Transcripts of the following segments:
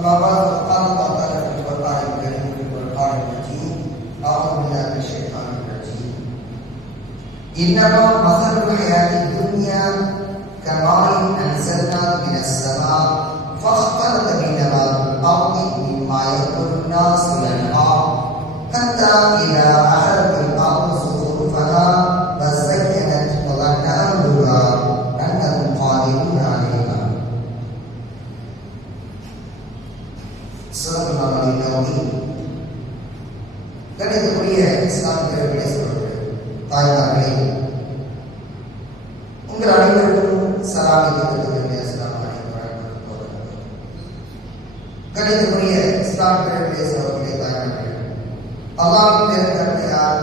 أما بعد فقال الله تعالى في القرآن الكريم والقرآن المجيد أعوذ بالله من الشيطان الرجيم إنما مثل الحياة الدنيا كماء أنزلناه من السماء فاختلط بنبات الأرض مما يأكل الناس والأنعام حتى إذا أخذت الأرض زخرفها وزينت وظن أهلها أنهم قادرون عليها. صدق الله العظيم. கணிதக்குரிய இஸ்லாமிய பேசுபவர்கள் தாய்மார்களே, உங்கள் அனைவருக்கும் சலாமிக்குரிய அஸ்ஸலாமு அலைக்கும் வரஹ்மத்துல்லாஹி. கணிதக்குரிய இஸ்லாமிய பேசுபவர்களே தாய்மார்களே, அல்லாஹ்வின் பெருங்கருணையால்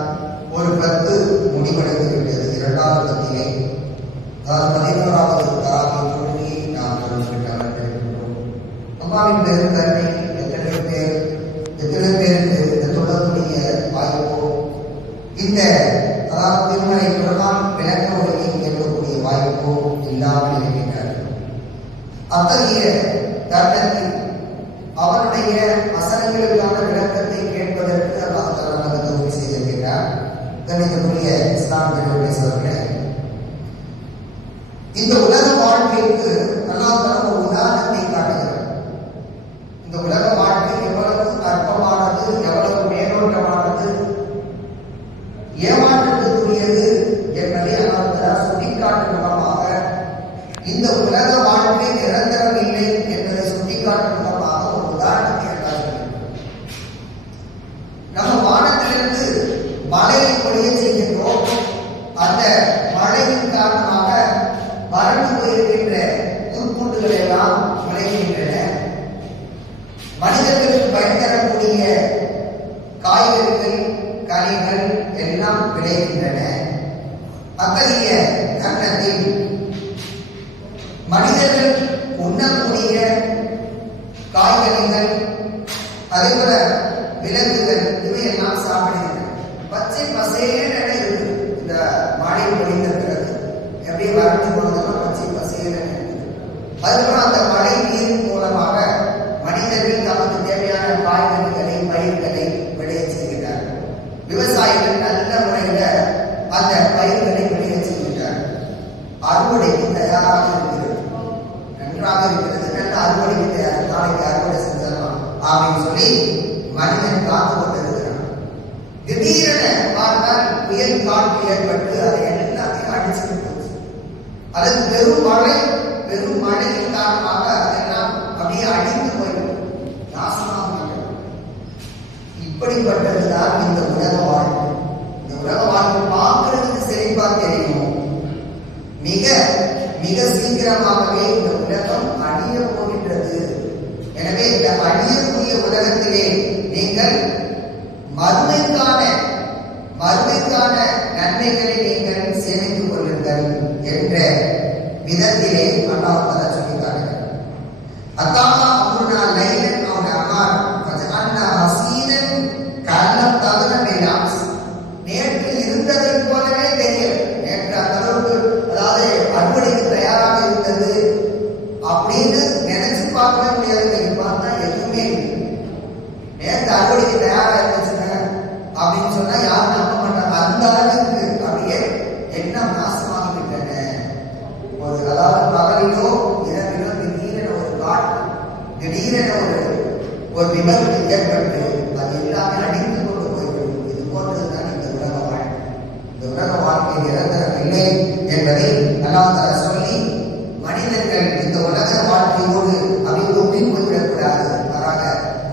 ஒரு 10 முடிவடைந்து விட்டது. இரண்டாவது பத்திலே அதாவது 11வது தராவி தொழுகையை நாம் தொழுகின்றோம். அல்லாஹ்வின் பெருங்கருணை எத்தனை பேருக்கு இந்த தொழக்கூடிய வாய்ப்போ, இந்த அதாவது திருமலை குர்ஆன் விளக்க உரையை கேட்கக்கூடிய வாய்ப்போ இல்லாமல் இருக்கின்றார்கள். அத்தகைய தருணத்தில் அவருடைய வசனங்களுக்கான விளக்கத்தை கேட்பதற்கு அல்லாஹ் தஆலா நமக்கு உதவி செய்திருக்கிறார். கணிதக்குரிய இஸ்லாமிய பேசுபவர்களே, இந்த உலக வாழ்க்கைக்கு அல்லாஹ் தஆலா ஒரு உதாரணத்தை காட்டுகிறார். இந்த உலக வாழ்க்கை எவ்வளவு அற்பமானது, எவ்வளவு மேலோட்டமானது, ஏமாற்றத்துக்குரியது என்பதை அல்லாஹ் தஆலா சுட்டிக்காட்டும் மூலமாக இந்த உலக வாழ்க்கை நிரந்தரம் இல்லை என்பதை சுட்டிக்காட்டும் மூலமாக ஒரு உதாரணத்தை நம்ம வானத்திலிருந்து மழையை பொழிய செய்கின்றோம். அந்த மழையின் காரணமாக வறண்டு போயிருக்கின்ற புற்பூண்டுகள் எல்லாம் விளைகின்றன. மனிதர்களுக்கு பயன் தரக்கூடிய காய்கறிகள், கனிகள் எல்லாம் விளைகின்றன. அத்தகைய கட்டத்தில் மனிதர்கள் உண்ணக்கூடிய காய்கறிகள், அதேபோல விலங்குகள் இவையெல்லாம் சாப்பிடுகின்றன. பச்சை பசேன இருக்கு. இந்த மழை பொழிந்த பிறகு அப்படியே வறண்டு போனதெல்லாம் பச்சை பசேன இருக்குது. அதுபோல அந்த மழை நீரின் மூலமாக மனிதர்கள் தமக்கு தேவையான காய்கறிகளை, பயிர்களை விளைய செய்கிறார்கள். விவசாயிகள் நல்ல முறையில் அந்த பயிர்களை விளைய செய்கிறார்கள். அறுவடைக்கு தயாராக இருக்கிறது, நன்றாக இருக்கிறது, நல்ல அறுவடைக்கு தயார், நாளைக்கு அறுவடை செஞ்சிடலாம் அப்படின்னு சொல்லி மனிதன் காத்து கொண்டிருக்கிறான். திடீரென பார்த்தால் புயல் காற்று ஏற்பட்டு அதை எல்லாத்தையும் அடிச்சு போச்சு. அல்லது பெரும் மழையின் காரணமாக அதெல்லாம் அப்படியே அழிந்து போய்விடும், நாசமாக. இப்படிப்பட்டதுதான் இந்த உலக வாழ்க்கை. இந்த உலக வாழ்க்கை பார்க்கறதுக்கு செழிப்பா தெரியும். மிக மிக சீக்கிரமாகவே இந்த உலகம் அழிய போகின்றது. எனவே இந்த அழியக்கூடிய உலகத்திலே நீங்கள் மறுமைக்கான நன்மைகளை நீங்கள் சேமித்துக் கொள்ளுங்கள் என்ற விதத்திலே அல்லாஹ் தஆலா சொல்லியிருக்கிறார். அல்லாஹ் அம்ருனா லைலன் அவ் நஹார் ஃபஜஅல்னா ஹஸீனன் கஅன்னம் தகுன பில்அம்ஸ். நேற்று இருந்ததை போலவே தெரியல. நேற்று அந்த அளவுக்கு அதாவது அறுவடைக்கு தயாராக இருந்தது அப்படின்னு நினைச்சு பார்க்கவே முடியாது. நீங்க பார்த்தா எதுவுமே இல்லை. நேற்று அறுவடைக்கு தயாராக இருந்துச்சுங்க அப்படின்னு சொன்னா யாரும் நம்ப மாட்டாங்க. அந்த அளவுக்கு அப்படியே எண்ணம் நாசமாகிவிட்டன. ஒரு அதாவது பகலிலோ இரவிலோ திடீரென ஒரு காற்று, திடீரென ஒரு விபத்து ஏற்பட்டு அது எல்லாமே அடித்து கொண்டு போய்விடும். இது போன்றதுதான் இந்த உலக வாழ்க்கை. இந்த உலக வாழ்க்கை நிரந்தரம் இல்லை என்பதை அல்லாஹ் தஆலா சொல்லி, மனிதர்கள் இந்த உலக வாழ்க்கையோடு அப்படியே ஒட்டி போய்விடக்கூடாது, மாறாக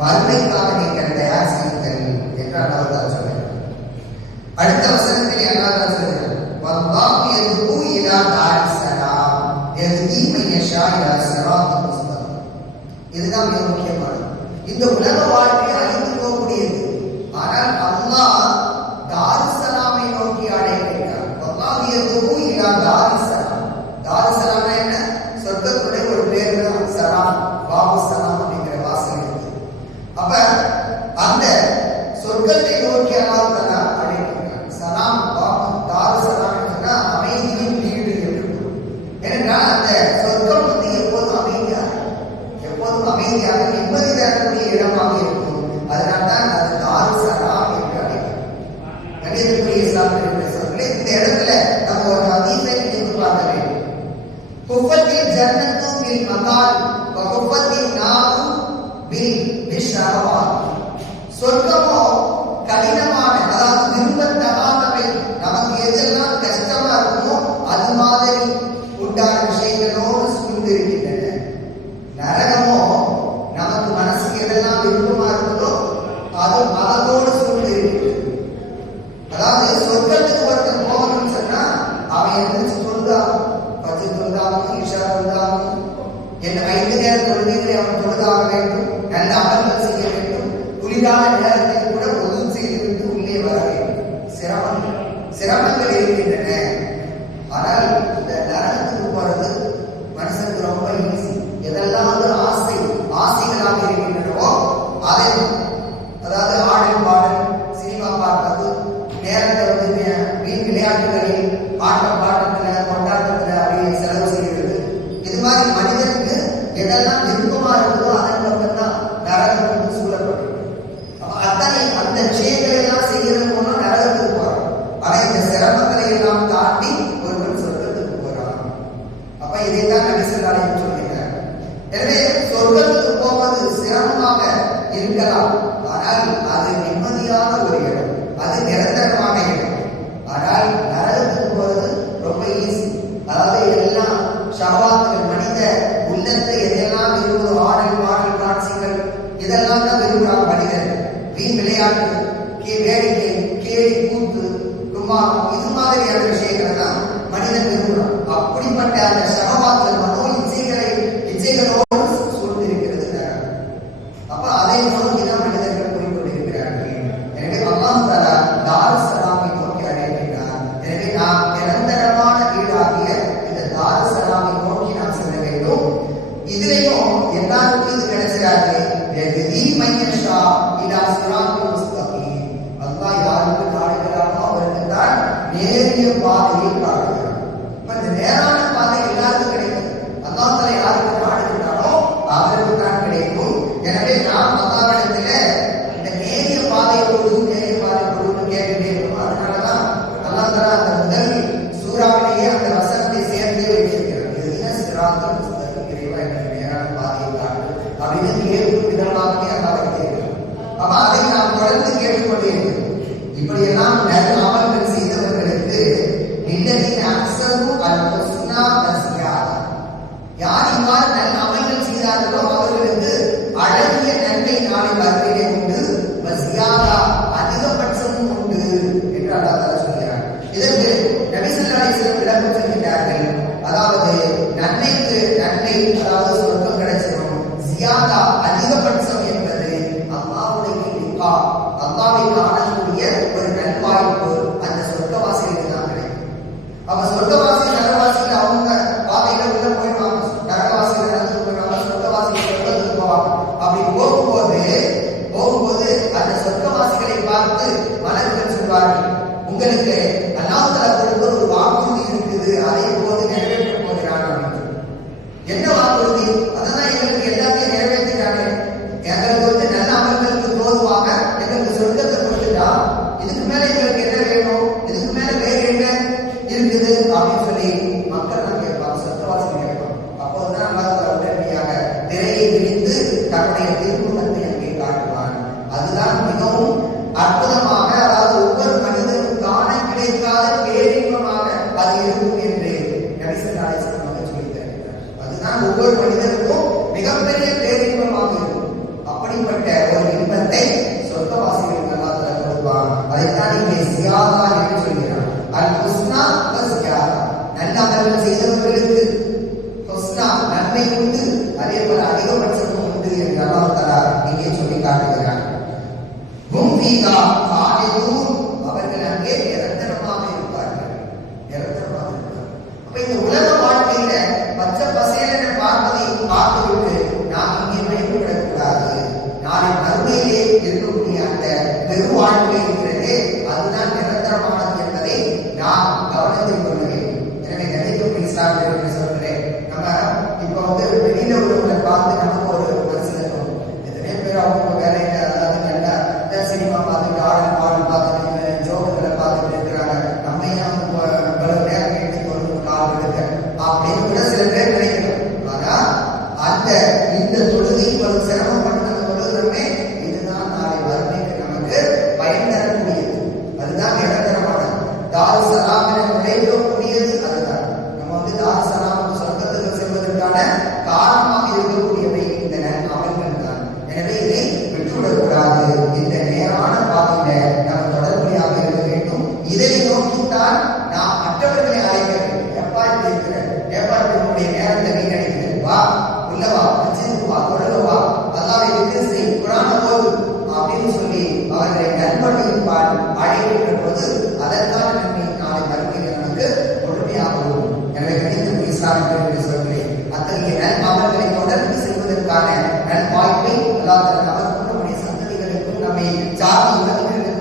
மறுமைக்காக நீங்கள் தயார் செய்யுங்கள் என்று அல்லாஹ் தஆலா சொல்கிறார். அடுத்த வசனத்திலே அல்லாஹ் தஆலா சொல்கிறார், வல்லாஹு யதுஉ இலா தாரிஸ் ஸலாம் யஹ்தி மன் யஷா இலா ஸிராத்தின் முஸ்தகீம். இதுதான் மிக முக்கியமானது. இந்த உலக வாழ்க்கை அழிந்து போகக்கூடியது. ஆனால் அல்லாஹ் தாரிஸ் ஸலாமை நோக்கி அழைக்கிறார். வல்லாஹு யதுஉ இலா தாரிஸ் ஸலாம். தாரிஸ் ஸலாம்னா என்ன? சொர்க்கத்துடைய ஒரு பேர் தான் சலாம், பாபு சலாம் அப்படிங்கிற வாசல் இருக்கு. அப்ப அந்த சொர்க்கத்தை நோக்கி அல்லாஹ் தஆலா அழைக்கிறார். சலாம் பாபு தாரு சலாம் சொன்னா அமைதியின் வீடு என்று. ஏனென்றால் அந்த சொர்க்கம் எப்போதும் அமைதியாக நிம்மதி மகால் வகுப்பத்தின் நாவு விஷரவான். சொர்க்கமோ கடினமான, அதாவது விரும்பத்தகாதவை, நமக்கு எதெல்லாம் கஷ்டமா இருக்குமோ அது மாதிரி உண்டான விஷயங்களோடு சூழ்ந்திருக்கின்றன. நரகமோ நமக்கு மனசுக்கு எதெல்லாம் விருப்பமா இருக்குதோ அதோடு சூழ்ந்திருக்கின்றது. அதாவது சொர்க்கத்துக்கு ஒருத்தன் போகணும்னு சொன்னா அவன் எந்திரிச்சு தொழுதாகும், பத்து தொழுதாகும், ஈஷா தொழுதாகும், என் 5 நேர தொழுகைகளை அவன் தொழுதாக வேண்டும், நல்ல அமல்கள் செய்ய வேண்டும், குளிரான நேரத்தில் கூட ஒதுவு செய்துவிட்டு உள்ளே வர வேண்டும். சிரமங்கள் இருக்கின்றன. ஆனால் இந்த நரகத்துக்கு போறது மனுஷனுக்கு ரொம்ப ஈஸி. எதெல்லாம் வந்து ஆசைகளாக இருக்கின்றனவோ அதை, அதாவது ஆடல் பாடல், சினிமா பார்ப்பது, நேரத்தை வந்து வீண் விளையாட்டுகளில் ஆட்டம் பாட்டத்துல கொண்டாட்டத்துல அப்படியே செலவு செய்கிறது. இது மாதிரி மனிதனுக்கு எதெல்லாம் விருப்பமா இருக்குதோ அதன் பக்கம்தான் நரகம் வந்து சூழப்பட்டிருக்கு. அத்தனை அந்த விஷயங்களை எல்லாம் செய்யறது மூலம் நரகத்துக்கு போறான். ஆனா இந்த சிரமங்களை எல்லாம் தாண்டி ஒருவன் சொர்க்கத்துக்கு போறான். அப்ப இதைத்தான் நபி ஸல்லல்லாஹு அலைஹி வஸல்லம் சொல்லியிருக்காங்க. எனவே சொர்க்கத்துக்கு போவது சிரமமாக இருக்கலாம், ஆனால் அது நிம்மதியான ஒரு இடம், அது நிரந்தரமான இடம். ஆனால் நரகத்துக்கு போறது ரொம்ப ஈஸி. அதாவது எல்லாம் ஷஹவாத்துகள், மனித உள்ளத்தை எதெல்லாம் விரும்புதோ, ஆடல் பாடல் காட்சிகள், இதெல்லாம் தான் விரும்புகிறான் மனிதன். வீண் விளையாட்டு, வேடிக்கை, கேலி கூத்து, கும்மாளம், இது மாதிரியான விஷயங்களை தான் மனிதன் விரும்புகிறான். அப்படிப்பட்ட அந்த ஷஹவாத்துகள், மனோ இச்சைகளோடு சூழ்ந்திருக்கிறது நரகம். அப்ப அதை நோக்கிதான் மனிதர்கள் போய்கொண்டிருக்கிறார்கள். எனவே அல்லாஹ் தஆலா தாருஸ் ஸலாமை நோக்கி அழைக்கிறார். எனவே நாம் நிரந்தரமான வீடாகிய இந்த தாருஸ் ஸலாமை நோக்கி நாம் செல்ல வேண்டும். இதுலயும் எல்லாருக்கும் இது கிடைச்சிடாது. அல்லாஹ் யாருக்கு நாடுகிறானோ அவருக்கு தான் நேரிய பாதையை காட்டுகிறான். இப்ப இந்த நேரான பாதை எல்லாருக்கும் கிடைக்கும். அல்லாஹ் தஆலா யாருக்கு நாடுகிறானோ அவருக்கு தான் கிடைக்கும். எனவே நாம் அல்லாஹ்விடத்துல இந்த நேரிய பாதையை கொடுத்து கேட்டுட்டே இருக்கும். அதனாலதான் அல்லாஹ் தஆலா அந்த முதல் சூறாவிலேயே அந்த வசனத்தை சேர்ந்தே வைத்திருக்கிறார். இதுதான் சிராத்துல் முஸ்தகீம், இறைவா எனக்கு நேரான பாதையை காட்டு அப்படின்னு கேட்கும் விதமாகவே அல்லாஹ் வைத்திருக்கிறார். அப்ப அதை நாம் தொடர்ந்து கேட்டுக்கொண்டே இருக்கிறோம். இப்படியெல்லாம் நல்ல அமல்கள் செய்தவர்களுக்கு நில்லதின் அக்ஸரு அல் ஹுஸ்னா வஸியாதா, யார் இவ்வாறு நல்ல அமல்கள் செய்தார்களோ அவர்களுக்கு அழகிய நன்மை நாளை மறுமையிலே உண்டு, வஸியாதா அதிகபட்சமும் உண்டு என்று அல்லாஹ் தஆலா சொல்கிறார். இதற்கு நபி ஸல்லல்லாஹு அலைஹி வஸல்லம் விளக்கம் சொல்கிறார்கள். அதாவது நன்மைக்கு நன்மை, அதாவது சொர்க்கம் கிடைச்சிடும். ஜியாதா அதிகபட்சம் என்பது அல்லாஹ்வுடைய லிகா, அல்லாஹ்வை காணக்கூடிய ஒரு நல்வாய்ப்பு அந்த சொர்க்கவாசிகளுக்கு தான் கிடைக்கும். அப்ப சொர்க்கவாசி நரகவாசிகள் அவங்க பாதையில உள்ள போயிடுவாங்க, நரகவாசிகள் நடந்து போயிடுவாங்க, சொர்க்கவாசிகள் சொர்க்கத்துக்கு போவாங்க. அப்படி போகும்போது அந்த சொர்க்கவாசிகளை பார்த்து மலர்கள் சொல்வார்கள், உங்களுக்கு அல்லாஹ் தஆலா கொடுத்த ஒரு வாக்குறுதி இருக்குது, அதை இப்போது நிறைவேற்ற போகிறான் அப்படின்னு. என்ன வாக்குறுதி? அதான் எங்களுக்கு எல்லாத்தையும் நிறைவேற்றிட்டாங்க, எங்களுக்கு வந்து நல்ல அமல்களுக்கு தோதுவாங்க, எங்களுக்கு சொர்க்கத்தை கொடுத்துட்டா, இதுக்கு மேல எங்களுக்கு என்ன வேணும், இதுக்கு மேல வேற என்ன இருக்குது அப்படின்னு சொல்லி மக்கள் தான் கேட்பாங்க, சொர்க்கவாசிகள் கேட்பாங்க. அப்போதுதான் அல்லாஹ் உடனடியாக திரையை விரித்து தன்னுடைய திருமுகத்தை அங்கே காட்டுவான். அதுதான் மிகவும் அற்புதமாக, அதாவது ஒவ்வொரு மனிதனும் காண கிடைக்காத பேரின்பமாக அது இருக்கும் என்று நபி ஸல்லல்லாஹு அலைஹி வஸல்லம் அவர்கள் சொல்லித் தருகிறார். அதுதான் ஒவ்வொரு மனிதனுக்கும் மிகப்பெரிய பேரின்பமாக இருக்கும். அப்படிப்பட்ட ஒரு இன்பத்தை சொர்க்கவாசிகளுக்கு அல்லாஹ் தஆலா கொடுப்பான். அதைத்தான் இங்கே ஜியாதா என்று சொல்கிறார். அல் ஹுஸ்னா வ ஜியாதா, நல்ல அமல்கள் செய்தவர்களுக்கு ஹுஸ்னா நன்மை உண்டு, அதே போல அதிகபட்சமும் உண்டு என்று அல்லாஹ் தஆலா இங்கே சொல்லி காட்டுகிறார். ஹும் ஃபீஹா காலிதூன், அவர்கள் அங்கே நிரந்தரமாக இருப்பார்கள். அப்ப இந்த உலக வாழ்க்கையில பச்சை பசேலென பார்ப்பதை பார்த்துவிட்டு நாம் இங்கே மயங்கி விடக்கூடாது. நாளை மறுமையிலே இருக்கக்கூடிய அந்த பெரு வாழ்க்கை இருக்கிறதே, அதுதான் நிரந்தரமானது என்பதை நாம் கவனத்தில் கொள்ள வேண்டும். எனவே நபிகள் இஸ்லாமியர்கள் சொல்கிறேன், நம்ம இப்ப வந்து வெளியில உள்ளவங்களை பார்த்து நமக்கு ஒரு மனசுல தோணும், எத்தனையோ பேர் அவங்க வேலையில, அதாவது நல்ல சினிமா பார்த்துட்டு, ஆடல் பாடல் பார்த்துட்டு, ஜோக்குகளை பார்த்துட்டு இருக்கிறாங்க. நம்ம ஏன் இவ்வளவு நேரம் கேட்டு தொடர்ந்து கால் எடுக்க அப்படின்னு கூட சில பேர் நினைக்கிறோம். ஆனா நம்மை சார்ந்து உலகம்